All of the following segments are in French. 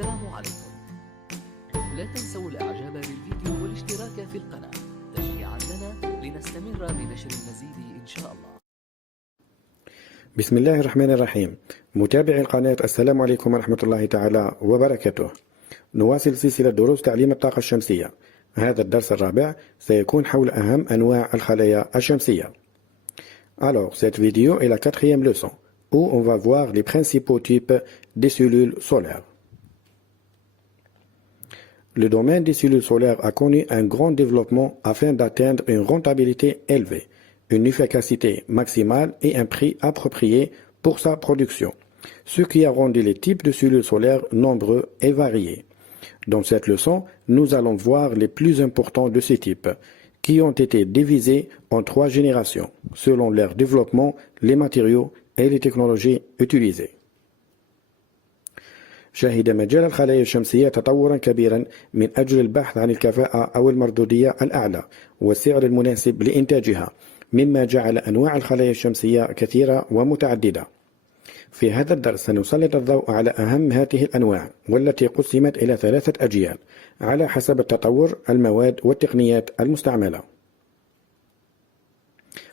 السلام عليكم. لا تنسوا الاعجاب بالفيديو والاشتراك في القناة تشجيعا لنا لنستمر بنشر المزيد ان شاء الله. بسم الله الرحمن الرحيم. متابعي القناة، السلام عليكم ورحمة الله تعالى وبركاته. نواصل سلسلة دروس تعليم الطاقة الشمسية. هذا الدرس الرابع سيكون حول أهم أنواع الخلايا الشمسية. Alors, cette vidéo est la quatrième leçon, où on va voir les principaux types des cellules solaires. Le domaine des cellules solaires a connu un grand développement afin d'atteindre une rentabilité élevée, une efficacité maximale et un prix approprié pour sa production, ce qui a rendu les types de cellules solaires nombreux et variés. Dans cette leçon, nous allons voir les plus importants de ces types, qui ont été divisés en 3 générations, selon leur développement, les matériaux et les technologies utilisées. شهد مجال الخلايا الشمسية تطورا كبيرا من أجل البحث عن الكفاءة أو المردودية الأعلى والسعر المناسب لإنتاجها، مما جعل أنواع الخلايا الشمسية كثيرة ومتعددة. في هذا الدرس سنسلط الضوء على أهم هذه الأنواع، والتي قسمت إلى 3 أجيال على حسب التطور، المواد والتقنيات المستعملة.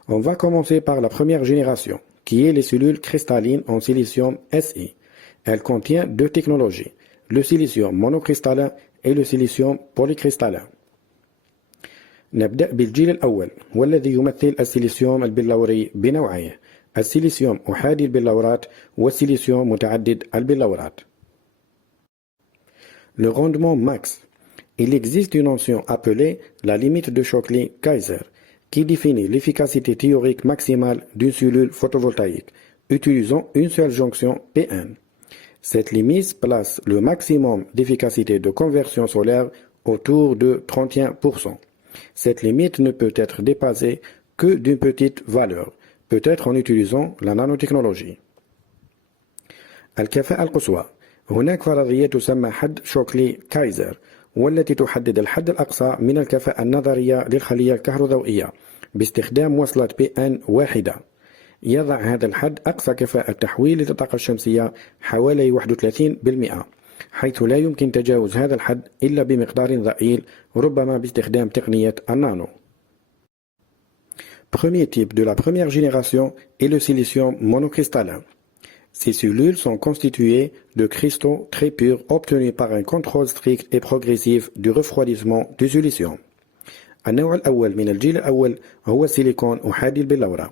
On va commencer par la première génération, qui est les cellules cristallines en silicium Si. Elle contient 2 technologies, le silicium monocristallin et le silicium polycristallin. نبدأ بالجيل الأول، والذي يمثل السيليسيوم البلوري بنوعيه، السيليسيوم أحادي البلورات والسيليسيوم متعدد البلورات. Le rendement max. Il existe une notion appelée la limite de Shockley-Kaiser, qui définit l'efficacité théorique maximale d'une cellule photovoltaïque, utilisant une seule jonction P1. Cette limite place le maximum d'efficacité de conversion solaire autour de 31%. Cette limite ne peut être dépassée que d'une petite valeur, peut-être en utilisant la nanotechnologie. الكفاءة القصوى. هناك فرضية تسمى حد شوكلي كايزر، والتي تحدد الحد الأقصى من الكفاءة النظرية للخلية الكهروضوئية باستخدام وصلة PN واحدة. يضع هذا الحد أقصى كفاءة تحويل للطاقة الشمسية حوالي 31%، حيث لا يمكن تجاوز هذا الحد إلا بمقدار ضئيل، ربما باستخدام تقنية النانو. Premier type de la première génération est le silicium monocristallin. Ces cellules sont constituées de cristaux très purs obtenus par un contrôle strict et progressif du refroidissement du silicium. النوع الأول من الجيل الأول هو السيليكون أحادي البلورة،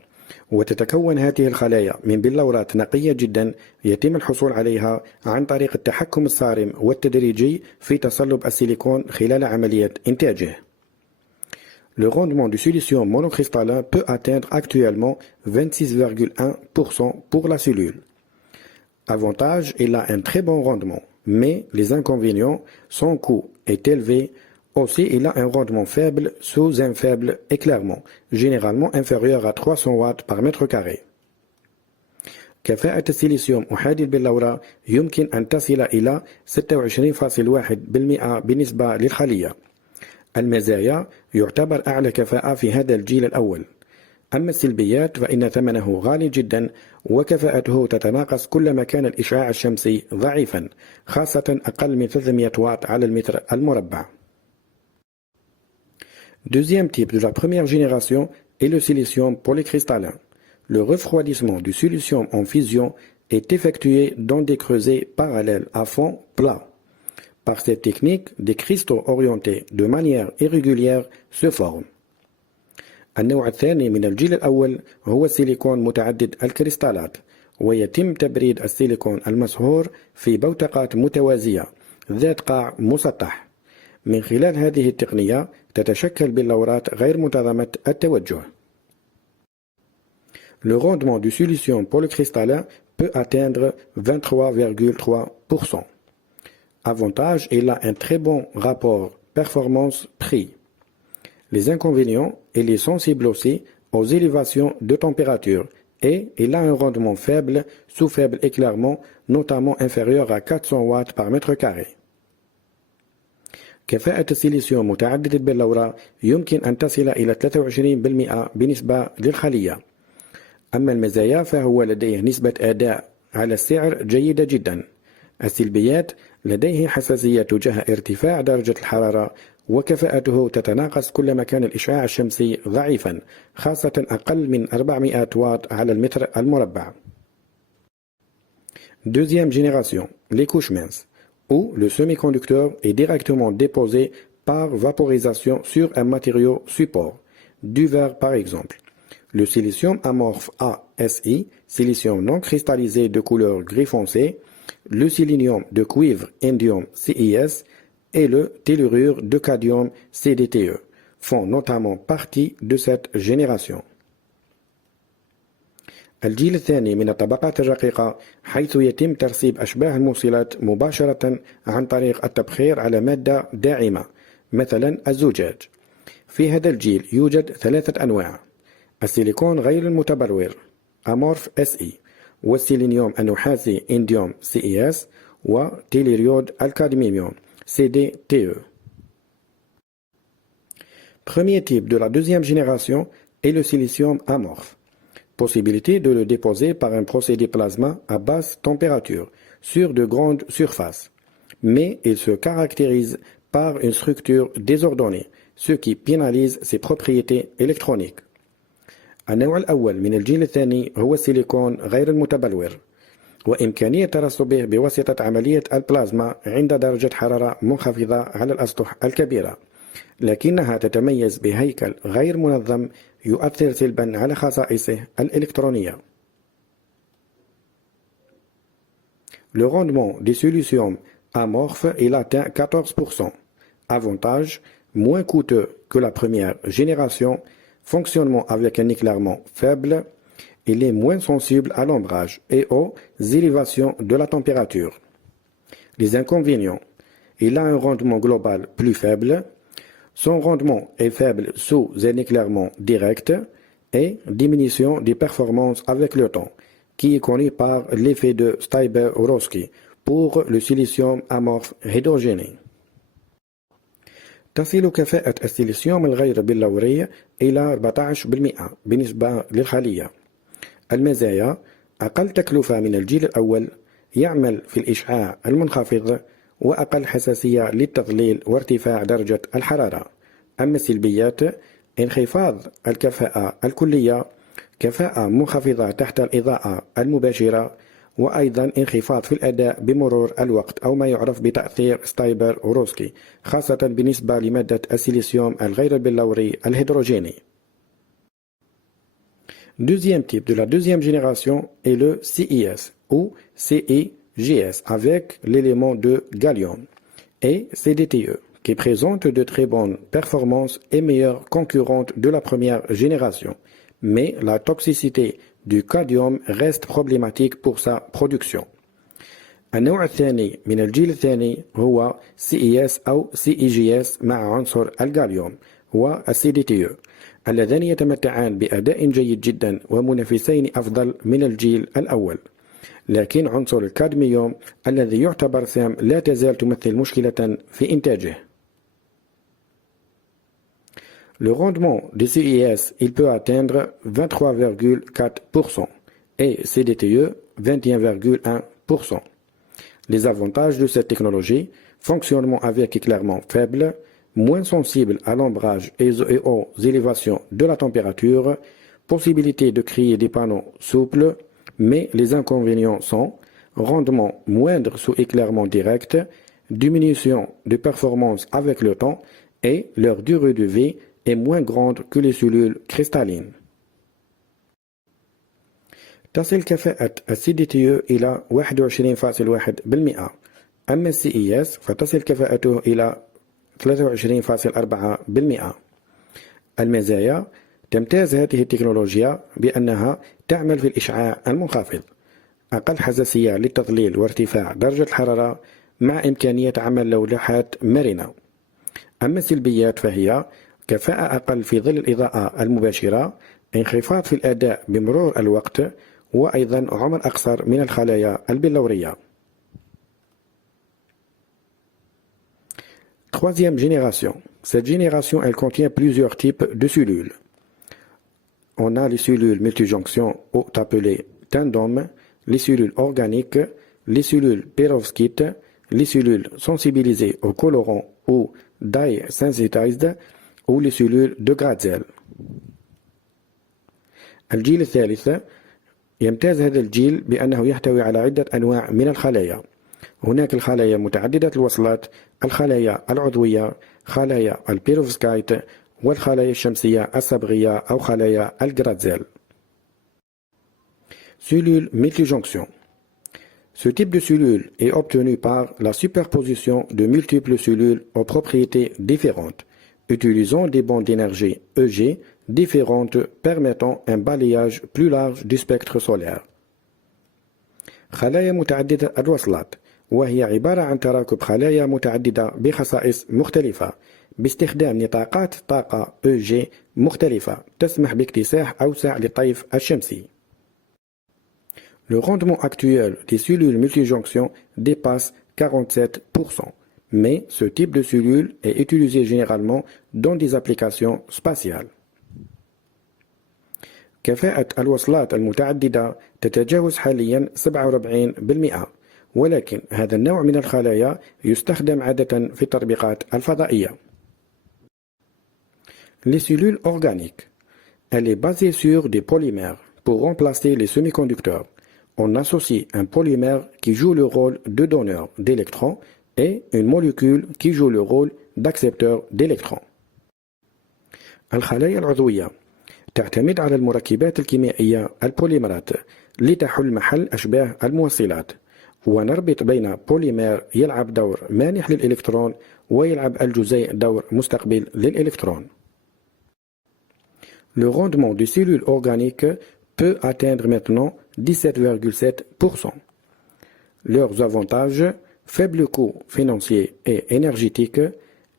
وتتكون هذه الخلايا من بلورات نقية جدا يتم الحصول عليها عن طريق التحكم الصارم والتدريجي في تصلب السيليكون خلال عملية إنتاجه. Le rendement du silicium monocristallin peut atteindre actuellement 26,1% pour la cellule. Avantage, il a un très bon rendement, mais les inconvénients, son coût est élevé. Aussi, il a un rendement faible sous un faible éclairement, généralement inférieur à 300 watts par mètre carré. كفاءة السيليسيوم أحادي البلورة يمكن أن تصل إلى 26.1% بالنسبة للخلية. المزايا: يعتبر أعلى كفاءة في هذا الجيل الأول. أما السلبيات فإن ثمنه غالي جدا، وكفاءته تتناقص كلما كان الإشعاع الشمسي ضعيفا، خاصة أقل من 300 واط على المتر المربع. Deuxième type de la première génération est le silicium polycristallin. Le refroidissement du silicium en fusion est effectué dans des creusets parallèles à fond plat. Par cette technique, des cristaux orientés de manière irrégulière se forment. النوع الثاني من الجيل الأول هو السيليكون متعدد الكريستالات، ويتم تبريد السيليكون المسحور في بوتقات متوازية ذات قاع مسطح. من خلال هذه التقنية تتشكل بلورات غير منتظمة التوجه. Le rendement du silicium polycristallin peut atteindre 23,3%. Avantage, il a un très bon rapport performance-prix. Les inconvénients, il est sensible aussi aux élévations de température et il a un rendement faible sous faible éclairement, notamment inférieur à 400 watts par mètre carré. كفاءة السيليسيوم متعدد البلورة يمكن أن تصل إلى 23% بالنسبة للخلية. أما المزايا فهو لديه نسبة أداء على السعر جيدة جدا، السلبيات لديه حساسية تجاه ارتفاع درجة الحرارة وكفاءته تتناقص كلما كان الإشعاع الشمسي ضعيفا خاصة أقل من 400 واط على المتر المربع. Deuxième génération, les couches minces, où le semi-conducteur est directement déposé par vaporisation sur un matériau support, du verre par exemple. Le silicium amorphe ASI, silicium non cristallisé de couleur gris foncé, le sélénium de cuivre indium CIS et le tellurure de cadmium CDTE font notamment partie de cette génération. الجيل الثاني من الطبقات الرقيقة حيث يتم ترسيب أشباه الموصلات مباشرة عن طريق التبخير على مادة داعمة مثلا الزجاج. في هذا الجيل يوجد 3 أنواع: السيليكون غير المتبلور أمورف SE، والسيلينيوم النحاسي إنديوم CES، وتيليريود الكادميوم CDTE. Premier type de la deuxième génération est le silicium amorphe. Possibilité de le déposer par un procédé plasma à basse température sur de grandes surfaces, mais il se caractérise par une structure désordonnée, ce qui pénalise ses propriétés électroniques. النوع الأول من الجيل الثاني هو السيليكون غير المتبلور، وإمكانية ترسبه بواسطة عملية البلازما عند درجة حرارة منخفضة على الأسطح الكبيرة، لكنها تتميز بهيكل غير منظم يؤثر سلبا على خصائصه الإلكترونية. Le rendement des solutions amorphes il atteint 14%. Avantage, moins coûteux que la première génération, fonctionnement avec un éclairement faible, il est moins sensible à l'ombrage et aux élévations de la température. Les inconvénients, il a un rendement global plus faible. Son rendement est faible sous un éclairement direct et diminution des performances avec le temps, qui est connu par l'effet de Steiber-Roski pour le silicium amorphe hydrogéné. تصل كفاءة السيليسيوم الغير بلوري إلى 14% بالنسبة للخلية. المزايا: أقل تكلفة من الجيل الأول، يعمل في الإشعاع المنخفض، وأقل حساسية للتظليل وارتفاع درجة الحرارة. أما السلبيات: انخفاض الكفاءة الكلية، كفاءة منخفضة تحت الإضاءة المباشرة، وأيضا انخفاض في الأداء بمرور الوقت أو ما يعرف بتأثير ستايبر-روسكي، خاصة بالنسبة لمادة السيليسيوم الغير بلوري الهيدروجيني. Deuxième type de la deuxième génération est le CIS ou CEGS avec l'élément de gallium et CDTE qui présente de très bonnes performances et meilleures concurrentes de la première génération, mais la toxicité du cadmium reste problématique pour sa production. النوع الثاني من الجيل الثاني هو CES أو CEGS مع عنصر الغاليوم والCDTE اللذان يتمتعان بأداء جيد جدا ومنافسين أفضل من الجيل الأول، لكن عنصر الكادميوم الذي يعتبر سام لا تزال تمثل مشكلة في إنتاجه. Le rendement des CIS il peut atteindre 23,4% et CDTE 21,1%. Les avantages de cette technologie: fonctionnement avec éclairement faible, moins sensible à l'ombrage et aux élévations de la température, possibilité de créer des panneaux souples, mais les inconvénients sont rendement moindre sous éclairement direct, diminution de performance avec le temps et leur durée de vie est moins grande que les cellules cristallines. تصل كفاءة الCDTE إلى 21.1%، أما الCES فتصل كفاءته إلى 23.4%. المزايا: تمتاز هذه التكنولوجيا بأنها تعمل في الإشعاع المنخفض، أقل حساسية للتظليل وارتفاع درجة الحرارة، مع إمكانية عمل لوحات مرنة. أما السلبيات فهي كفاءة أقل في ظل الإضاءة المباشرة، انخفاض في الأداء بمرور الوقت، وأيضا عمر أقصر من الخلايا البلورية. Troisième génération. Cette génération, elle contient plusieurs types de cellules. On a les cellules multijonctions, appelées tandomes, les cellules organiques, les cellules perovskites, les cellules sensibilisées aux colorants ou dye sensitized ou les cellules de Gratzel. الجيل الثالث يمتاز هذا الجيل بأنه يحتوي على عدة أنواع من الخلايا. هناك الخلايا متعددة الوصلات، الخلايا العضوية، خلايا البيروفسكايت والخلايا الشمسية الصبغية أو خلايا الجراتزيل. Cellules multijonction. Ce type de cellule est obtenu par la superposition de multiples cellules aux propriétés différentes, utilisant des bandes d'énergie EG différentes permettant un balayage plus large du spectre solaire. خلايا متعددة الوصلات وهي عبارة عن تراكب خلايا متعددة بخصائص مختلفة باستخدام نطاقات طاقة EG مختلفة تسمح باكتساح أوسع للطيف الشمسي. Le rendement actuel des cellules multijonctions dépasse 47%, mais ce type de cellule est utilisé généralement dans des applications spatiales. كفاءة الوصلات المتعددة تتجاوز حاليا 47%، ولكن هذا النوع من الخلايا يستخدم عادة في التطبيقات الفضائية. Les cellules organiques. Elle est basée sur des polymères pour remplacer les semi-conducteurs. On associe un polymère qui joue le rôle de donneur d'électrons et une molécule qui joue le rôle d'accepteur d'électrons. الخلايا العضوية تعتمد على المركبات الكيميائية البوليمرات لتحل محل أشباه الموصلات، ونربط بين بوليمر يلعب دور مانح للإلكترون ويلعب الجزيء دور مستقبل للإلكترون. Le rendement des cellules organiques peut atteindre maintenant 17,7%. Leurs avantages, faible coût financier et énergétique,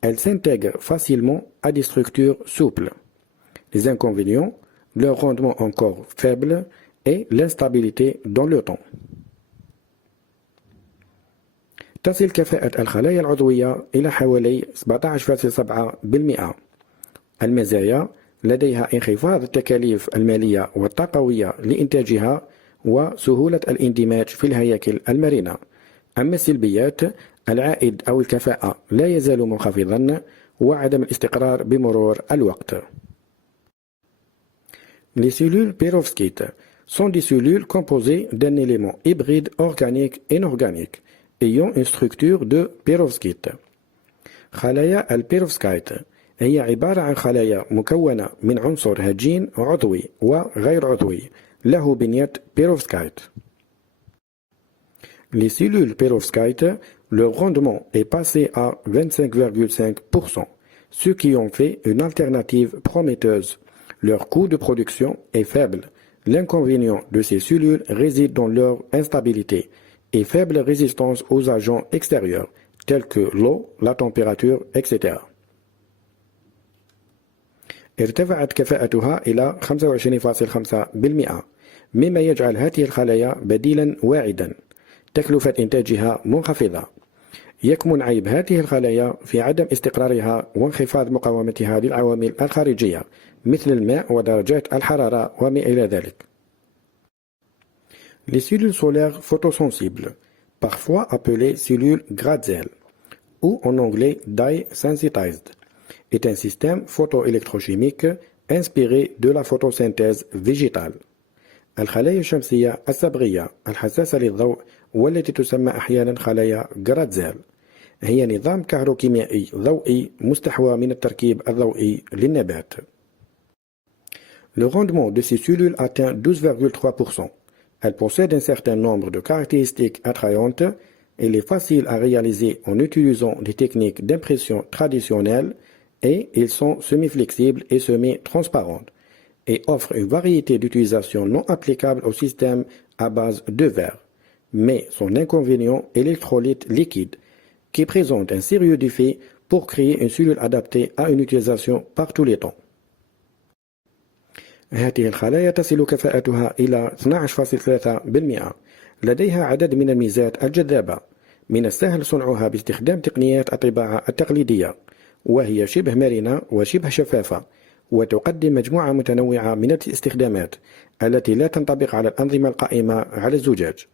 elles s'intègrent facilement à des structures souples. Les inconvénients, leur rendement encore faible et l'instabilité dans le temps. تصل كفاءة الخلايا العضوية إلى حوالي 17.7%. المزايا لديها انخفاض التكاليف المالية والطاقوية لإنتاجها وسهولة الاندماج في الهياكل المرنة. أما السلبيات، العائد أو الكفاءة لا يزال منخفضا وعدم الاستقرار بمرور الوقت. Les cellules perovskites sont des cellules composées d'un élément hybride organique et inorganique ayant une structure de perovskite. خلايا البيروفسكايت هي عبارة عن خلايا مكونة من عنصر هجين عضوي وغير عضوي له بنية بيروفسكايت. Les cellules perovskites, leur rendement est passé à 25,5%, ce qui en fait une alternative prometteuse. Leur coût de production est faible. L'inconvénient de ces cellules réside dans leur instabilité et faible résistance aux agents extérieurs, tels que l'eau, la température, etc. ارتفعت كفاءتها إلى 25.5%، مما يجعل هذه الخلايا بديلا واعدا. تكلفة إنتاجها منخفضة. يكمن عيب هذه الخلايا في عدم استقرارها وانخفاض مقاومتها للعوامل الخارجية مثل الماء ودرجات الحرارة وما إلى ذلك. Les cellules solaires photosensibles, parfois appelées cellules Gratzel, ou en anglais dye sensitized, est un système photoélectrochimique inspiré de la photosynthèse végétale. الخلايا الشمسية الصبغية الحساسة للضوء والتي تسمى أحيانا خلايا جراتزيل هي نظام كهروكيميائي ضوئي مستحوى من التركيب الضوئي للنبات. Le rendement de ces cellules atteint 12,3%. Elles possèdent un certain nombre de caractéristiques attrayantes. Il est facile à réaliser en utilisant des techniques d'impression traditionnelles et ils sont semi-flexibles et semi-transparentes et offrent une variété d'utilisations non applicables au système à base de verre. Mais son inconvénient est l'électrolyte liquide qui présente un sérieux défi pour créer une cellule adaptée à une utilisation par tous les temps. هذه الخلايا تصل كفاءتها إلى 12.3%. لديها عدد من الميزات الجذابة. من السهل صنعها باستخدام تقنيات الطباعة التقليدية، وهي شبه مرنة وشبه شفافة، وتقدم مجموعة متنوعة من الاستخدامات التي لا تنطبق على الأنظمة القائمة على الزجاج.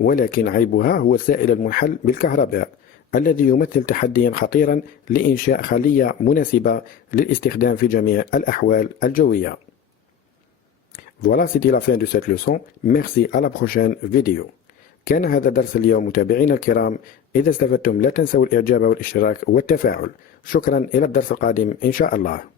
ولكن عيبها هو السائل المنحل بالكهرباء الذي يمثل تحديا خطيرا لإنشاء خلية مناسبة للاستخدام في جميع الأحوال الجوية. Voilà, c'était la fin de cette leçon. Merci, à la prochaine vidéo. كان هذا درس اليوم متابعينا الكرام. إذا استفدتم لا تنسوا الإعجاب والاشتراك والتفاعل. شكرا، إلى الدرس القادم إن شاء الله.